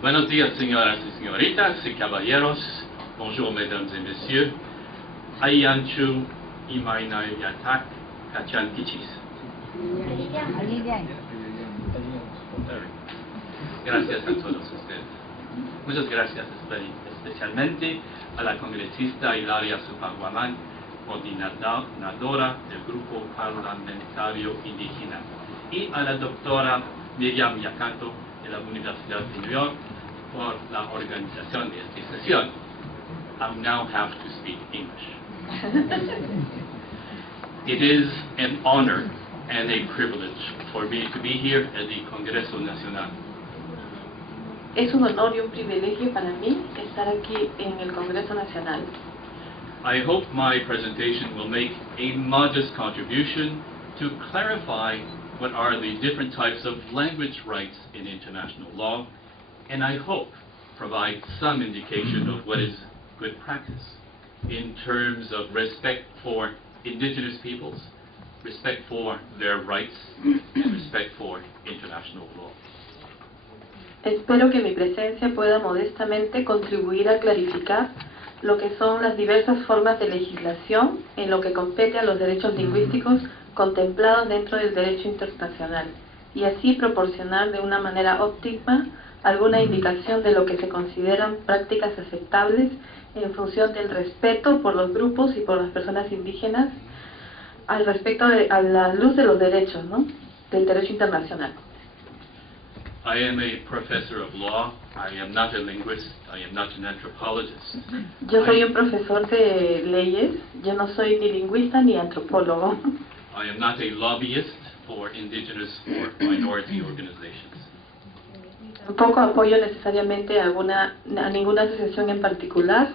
Buenos días, señoras y señoritas y caballeros. Bonjour, mesdames et messieurs. Ayanchu imaina yatak kachan kichis. Gracias a todos ustedes. Muchas gracias especialmente a la congresista Hilaria Supaguamán, coordinadora del Grupo Parlamentario Indígena, y a la doctora Miriam Yacanto de la Universidad de New York por la organización de esta sesión. I now have to speak English. It is an honor and a privilege for me to be here at the Congreso Nacional. Es un honor y un privilegio para mí estar aquí en el Congreso Nacional. I hope my presentation will make a modest contribution to clarify what are the different types of language rights in international law, and I hope provide some indication of what is good practice in terms of respect for indigenous peoples, respect for their rights, and respect for international law. Espero que mi presencia pueda modestamente contribuir a clarificar lo que son las diversas formas de legislación en lo que compete a los derechos lingüísticos contemplados dentro del derecho internacional, y así proporcionar de una manera óptima alguna indicación de lo que se consideran prácticas aceptables en función del respeto por los grupos y por las personas indígenas al respecto a la luz de los derechos, ¿no?, del derecho internacional. I am a professor of law. I am not a linguist. I am not an anthropologist. Yo soy un profesor de leyes, yo no soy ni lingüista ni antropólogo. I am not a lobbyist for indigenous or minority organizations. Tampoco apoyo necesariamente a ninguna asociación en particular.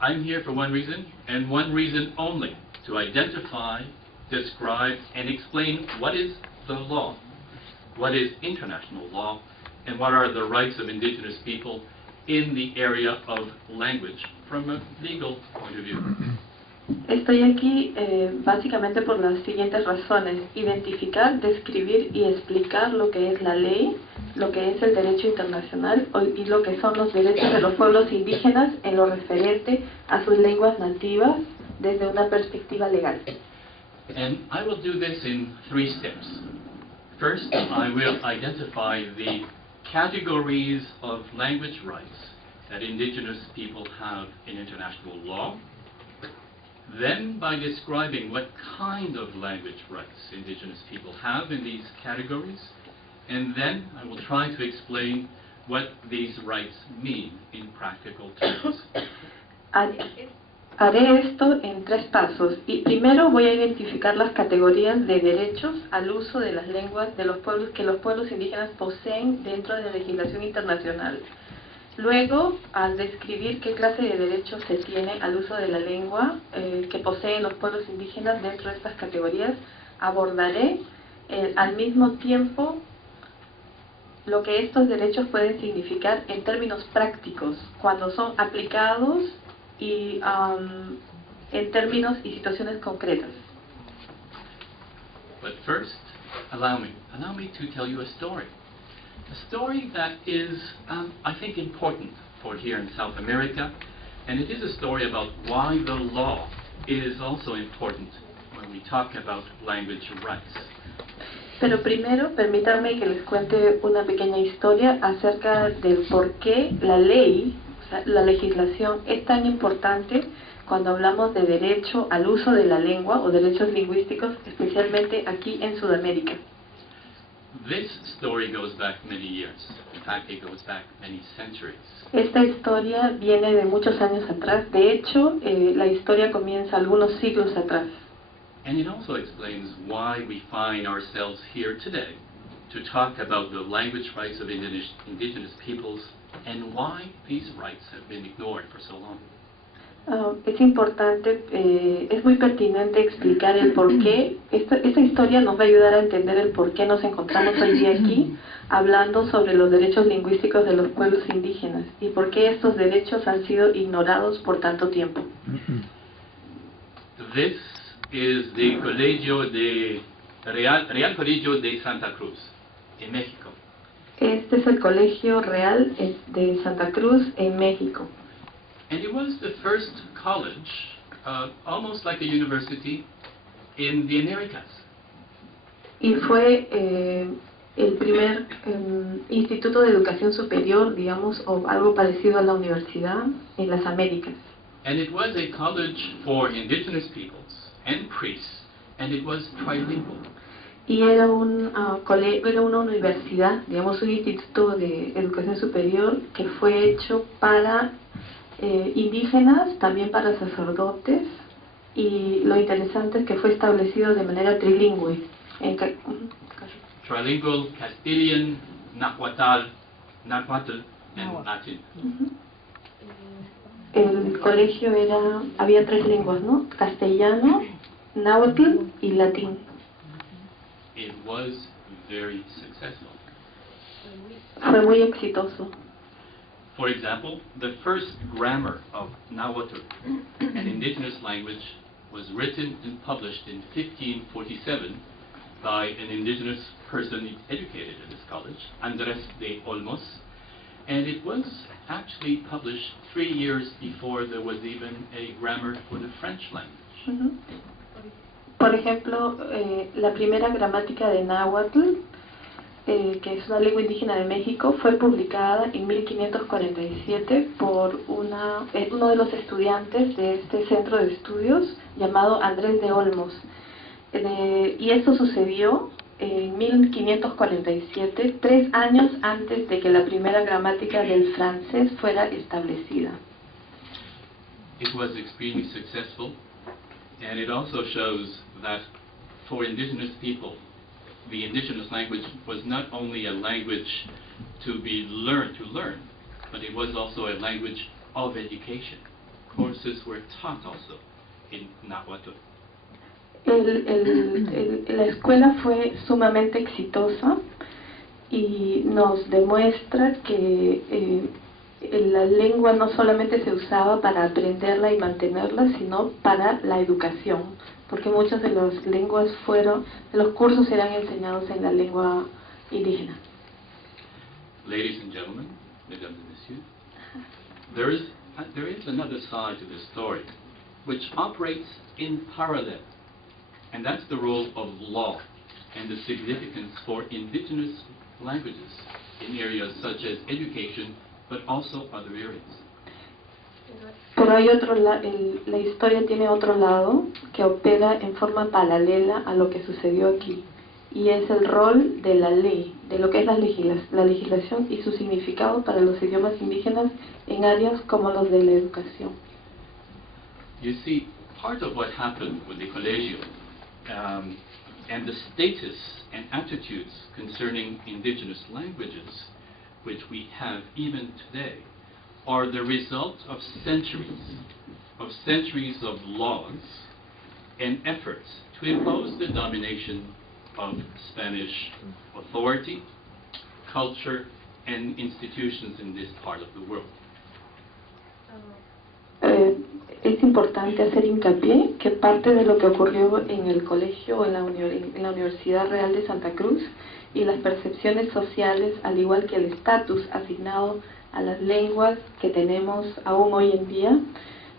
I'm here for one reason, and one reason only, to identify, describe, and explain what is the law, what is international law, and what are the rights of indigenous people in the area of language from a legal point of view. Estoy aquí básicamente por las siguientes razones: identificar, describir y explicar lo que es la ley, lo que es el derecho internacional y lo que son los derechos de los pueblos indígenas en lo referente a sus lenguas nativas desde una perspectiva legal. And I will do this in 3 steps. First, I will identify the categories of language rights that indigenous people have in international law. Then, by describing what kind of language rights indigenous people have in these categories, and then I will try to explain what these rights mean in practical terms. Haré esto en 3 pasos, y primero voy a identificar las categorías de derechos al uso de las lenguas de los pueblos que los pueblos indígenas poseen dentro de la legislación internacional. Luego, al describir qué clase de derechos se tiene al uso de la lengua que poseen los pueblos indígenas dentro de estas categorías, abordaré al mismo tiempo lo que estos derechos pueden significar en términos prácticos cuando son aplicados y en términos y situaciones concretas. But first, allow me to tell you a story. A story that is, I think, important for here in South America, and it is a story about why the law is also important when we talk about language rights. Pero primero, permítanme que les cuente una pequeña historia acerca del por qué la ley, o sea, la legislación, es tan importante cuando hablamos de derecho al uso de la lengua o derechos lingüísticos, especialmente aquí en Sudamérica. This story goes back many years. In fact, it goes back many centuries. Esta historia viene de muchos años atrás. De hecho, la historia comienza algunos siglos atrás. And it also explains why we find ourselves here today to talk about the language rights of indigenous peoples and why these rights have been ignored for so long. Es importante, es muy pertinente explicar el por qué. Esta historia nos va a ayudar a entender el por qué nos encontramos hoy día aquí hablando sobre los derechos lingüísticos de los pueblos indígenas y por qué estos derechos han sido ignorados por tanto tiempo. This is the Real Colegio de Santa Cruz, en México. Este es el Colegio Real de Santa Cruz en México. And it was the first college, almost like a university, in the Americas. Y fue el primer instituto de educación superior, digamos, o algo parecido a la universidad en las Américas. And it was a college for indigenous peoples and priests, and it was trilingual. Y era era una universidad, digamos, un instituto de educación superior que fue hecho para indígenas, también para sacerdotes, y lo interesante es que fue establecido de manera trilingüe. Trilingual, Castilian, Nahuatl, and Latin. El colegio había 3 lenguas, ¿no? Castellano, náhuatl y latín. It was very successful. Fue muy exitoso. For example, the first grammar of Nahuatl, an indigenous language, was written and published in 1547 by an indigenous person educated at this college, Andrés de Olmos, and it was actually published 3 years before there was even a grammar for the French language. Por ejemplo, la primera gramática de Náhuatl, que es una lengua indígena de México, fue publicada en 1547 por uno de los estudiantes de este centro de estudios llamado Andrés de Olmos. Y esto sucedió en 1547, 3 años antes de que la primera gramática del francés fuera establecida. It was extremely successful, and it also shows that for indigenous people, the indigenous language was not only a language to learn, but it was also a language of education. Courses were taught also in Nahuatl. La escuela fue sumamente exitosa y nos demuestra que la lengua no solamente se usaba para aprenderla y mantenerla, sino para la educación, porque muchas de las lenguas los cursos eran enseñados en la lengua indígena. Ladies and gentlemen, mesdames et messieurs, there is another side to this story, which operates in parallel, and that's the role of law and the significance for indigenous languages in areas such as education, but also other areas. Pero hay la historia tiene otro lado que opera en forma paralela a lo que sucedió aquí, y es el rol de la ley, de lo que es la legislación y su significado para los idiomas indígenas en áreas como los de la educación. You see, part of what happened with the Colegio and the status and attitudes concerning indigenous languages, which we have even today, are the result of centuries of laws and efforts to impose the domination of Spanish authority, culture, and institutions in this part of the world. Es importante hacer hincapié que parte de lo que ocurrió en el colegio o en la Universidad Real de Santa Cruz y las percepciones sociales, al igual que el estatus asignado a las lenguas que tenemos aún hoy en día,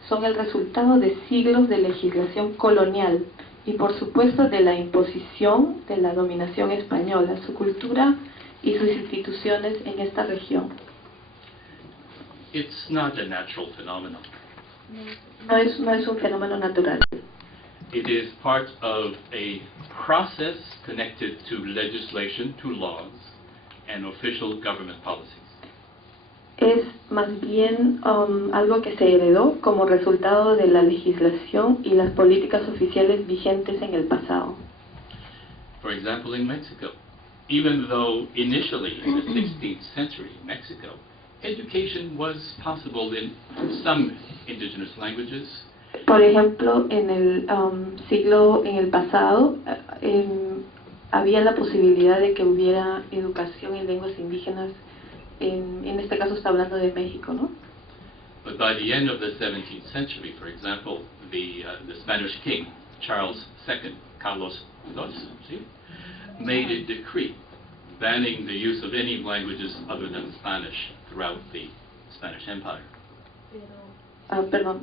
son el resultado de siglos de legislación colonial y por supuesto de la imposición de la dominación española, su cultura y sus instituciones en esta región. It's not a natural phenomenon. No es un fenómeno natural. It is part of a process connected to legislation, to laws, and official government policies. Es más bien algo que se heredó como resultado de la legislación y las políticas oficiales vigentes en el pasado. For example, in Mexico, even though initially in the 16th century, Mexico education was possible in some indigenous languages. Por ejemplo, en el pasado, había la posibilidad de que hubiera educación en lenguas indígenas. En este caso está hablando de México, ¿no? But by the end of the 17th century, for example, the Spanish king, Charles II, Carlos II, made a decree banning the use of any languages other than Spanish throughout the Spanish Empire.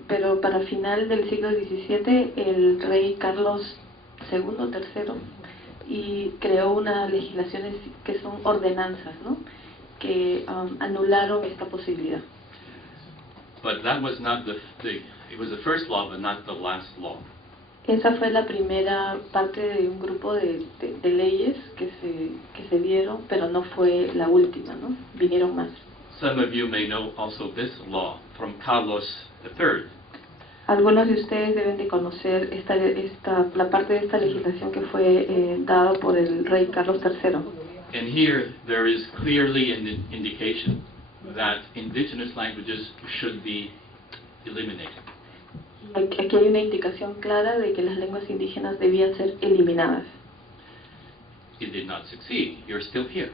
Pero para final del siglo XVII, el rey Carlos II, tercero, y creó unas legislaciones que son ordenanzas, ¿no? Que anularon esta posibilidad. But that was not it was the first law, but not the last law. Esa fue la primera parte de un grupo de leyes que se dieron, pero no fue la última, ¿no? Vinieron más. Some of you may know also this law from Carlos III. Algunos de ustedes deben de conocer la parte de esta legislación que fue dada por el rey Carlos III. And here there is clearly an indication that indigenous languages should be eliminated. Aquí hay una indicación clara de que las lenguas indígenas debían ser eliminadas. It did not succeed. You're still here.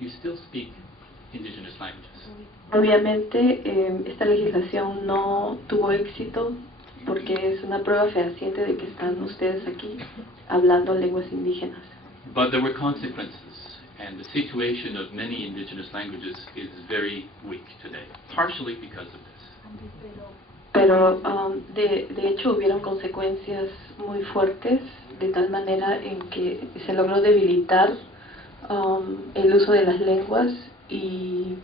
You still speak indigenous languages. Obviamente, esta legislación no tuvo éxito porque es una prueba fehaciente de que están ustedes aquí hablando lenguas indígenas. But there were consequences, and the situation of many indigenous languages is very weak today, partially because of this. Pero de hecho hubieron consecuencias muy fuertes, de tal manera en que se logró debilitar el uso de las lenguas, y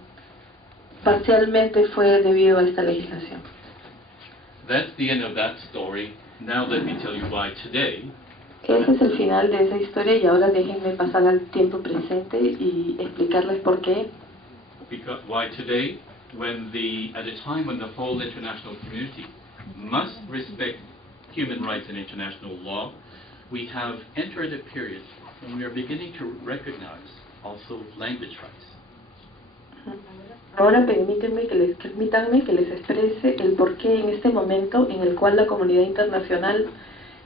parcialmente fue debido a esta legislación. That's the end of that story. Now let me tell you why today. Ese es el final de esa historia, y ahora déjenme pasar al tiempo presente y explicarles por qué. Why today, at a time when the whole international community must respect human rights and international law, we have entered a period when we are beginning to recognize also language rights. Ahora permítanme que les exprese el porqué en este momento en el cual la comunidad internacional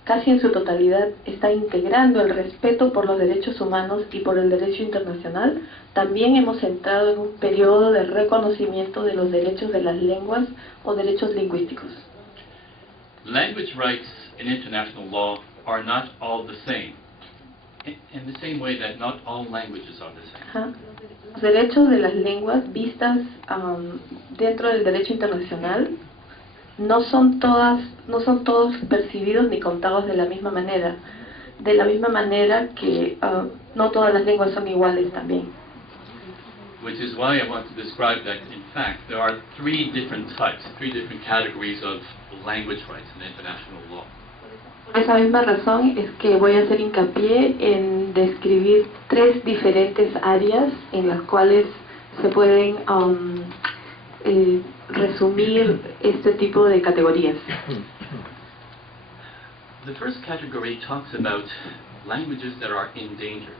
casi en su totalidad está integrando el respeto por los derechos humanos y por el derecho internacional. También hemos entrado en un periodo de reconocimiento de los derechos de las lenguas o derechos lingüísticos. Language rights in international law are not all the same, in the same way that not all languages are the same. Los derechos de las lenguas vistas dentro del derecho internacional no son todos percibidos ni contados de la misma manera que no todas las lenguas son iguales también. Which is why I want to describe that, in fact, there are three different categories of language rights in international law. Por esa misma razón es que voy a hacer hincapié en describir tres diferentes áreas en las cuales se pueden resumir este tipo de categorías. The first category talks about languages that are endangered.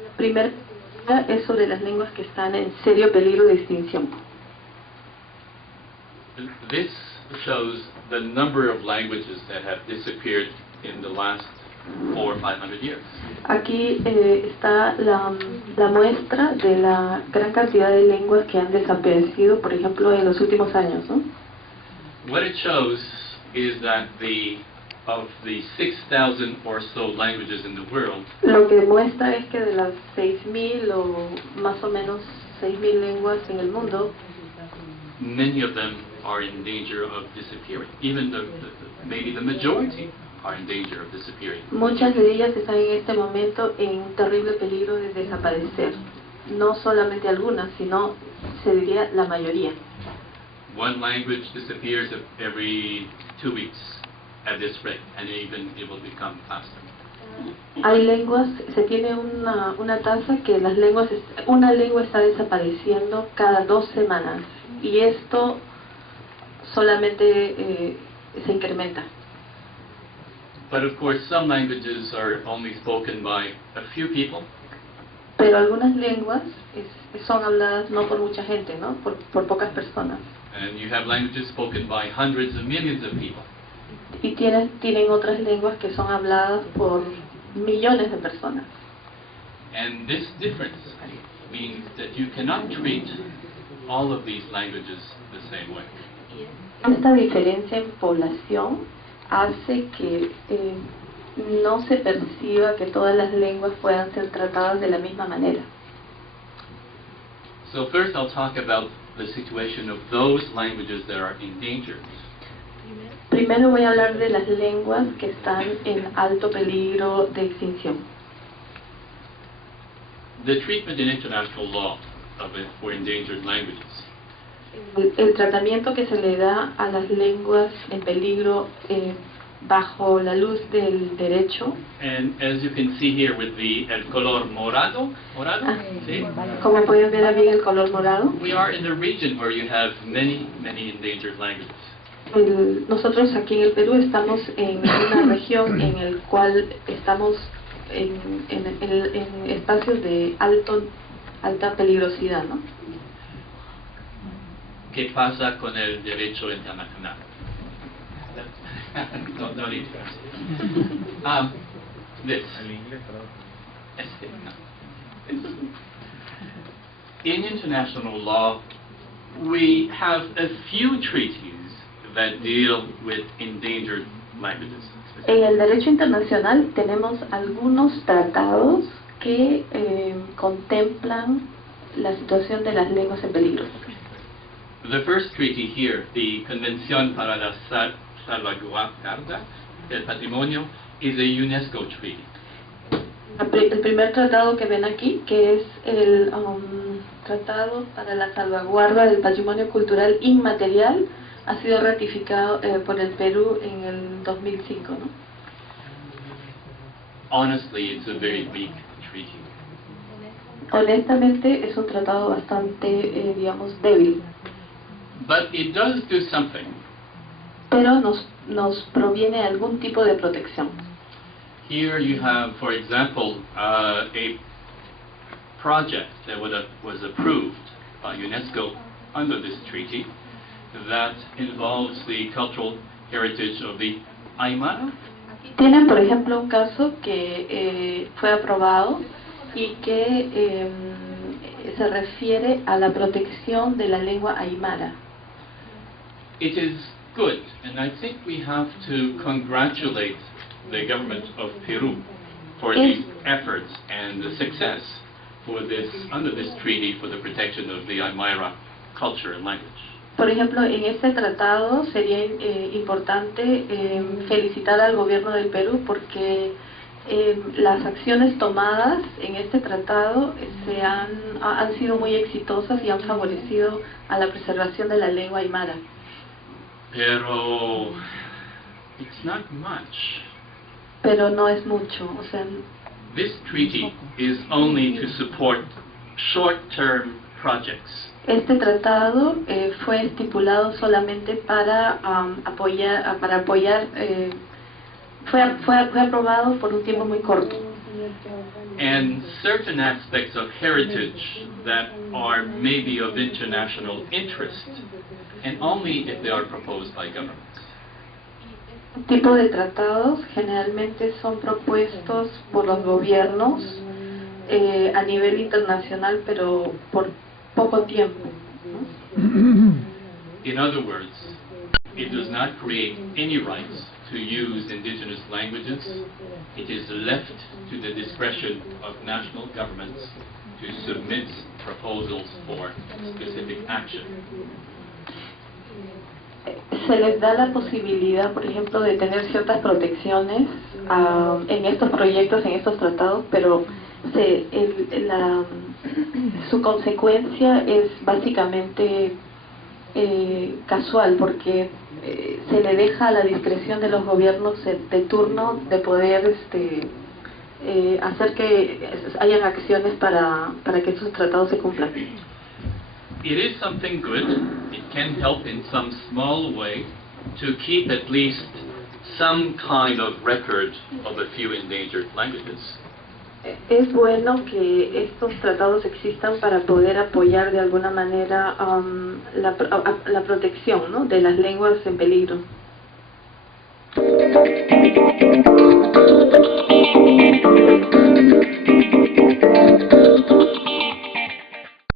La primera es sobre las lenguas que están en serio peligro de extinción. This shows the number of languages that have disappeared in the last 400 or 500 years. Aquí está la muestra de la gran cantidad de lenguas que han desaparecido, por ejemplo, en los últimos años, ¿no? What it shows is that of the 6,000 or so languages in the world, lo que muestra es que de las 6.000 o más o menos 6.000 lenguas en el mundo, many of them are in danger of disappearing. Even maybe the majority are in danger of disappearing. Muchas de ellas están en este momento en terrible peligro de desaparecer. No solamente algunas, sino se diría la mayoría. One language disappears every 2 weeks at this rate, and even it will become faster. Hay lenguas, se tiene una tasa que una lengua está desapareciendo cada 2 semanas, y esto solamente se incrementa. But of course, some languages are only spoken by a few people. pero algunas lenguas son habladas no por mucha gente, ¿no? Por pocas personas. And you have languages spoken by hundreds of millions of people. Y tienen otras lenguas que son habladas por millones de personas. And this difference means that you cannot treat all of these languages the same way. Esta diferencia en población hace que no se perciba que todas las lenguas puedan ser tratadas de la misma manera. So first I'll talk about the situation of those languages that are endangered. Primero voy a hablar de las lenguas que están en alto peligro de extinción. The treatment in international law for endangered languages. El tratamiento que se le da a las lenguas en peligro bajo la luz del derecho. And as you can see here with el color morado, ¿sí? Como pueden ver aquí el color morado. We are in the region where you have many endangered languages. Nosotros aquí en el Perú estamos en una región en el cual estamos en espacios de alta peligrosidad, ¿no? ¿Qué pasa con el derecho internacional? No need to. This. In international law, we have a few treaties that deal with endangered languages. En el derecho internacional tenemos algunos tratados que contemplan la situación de las lenguas en peligro. The first treaty here, the Convención para la Salvaguarda del Patrimonio, is a UNESCO treaty. El primer tratado que ven aquí, que es el Tratado para la Salvaguarda del Patrimonio Cultural Inmaterial, ha sido ratificado por el Perú en el 2005, ¿no? Honestly, it's a very weak treaty. Honestamente, es un tratado bastante, digamos, débil. But it does do something. Pero nos proviene algún tipo de protección. Here you have, for example, a project that was approved by UNESCO under this treaty that involves the cultural heritage of the Aymara. Tienen, por ejemplo, un caso que fue aprobado y que se refiere a la protección de la lengua aymara. It is good, and I think we have to congratulate the government of Peru for these efforts and the success for under this treaty for the protection of the Aymara culture and language. Por ejemplo, en este tratado sería importante felicitar al gobierno del Perú porque las acciones tomadas en este tratado han sido muy exitosas y han favorecido a la preservación de la lengua aymara. Pero it's not much. Pero no es mucho, o sea. This treaty is only to support short-term projects. Este tratado fue estipulado solamente para apoyar, fue aprobado por un tiempo muy corto. And certain aspects of heritage that are maybe of international interest, and only if they are proposed by governments. Este tipo de tratados generalmente son propuestos por los gobiernos a nivel internacional, pero por poco tiempo, ¿no? In other words, it does not create any rights to use indigenous languages. It is left to the discretion of national governments to submit proposals for specific action. Se les da la posibilidad, por ejemplo, de tener ciertas protecciones en estos proyectos, en estos tratados, pero su consecuencia es básicamente casual, porque se le deja a la discreción de los gobiernos de turno de poder hacer que hayan acciones para que esos tratados se cumplan. It is something good. It can help in some small way to keep at least some kind of record of a few endangered languages. Es bueno que estos tratados existan para poder apoyar de alguna manera la protección, ¿no?, de las lenguas en peligro.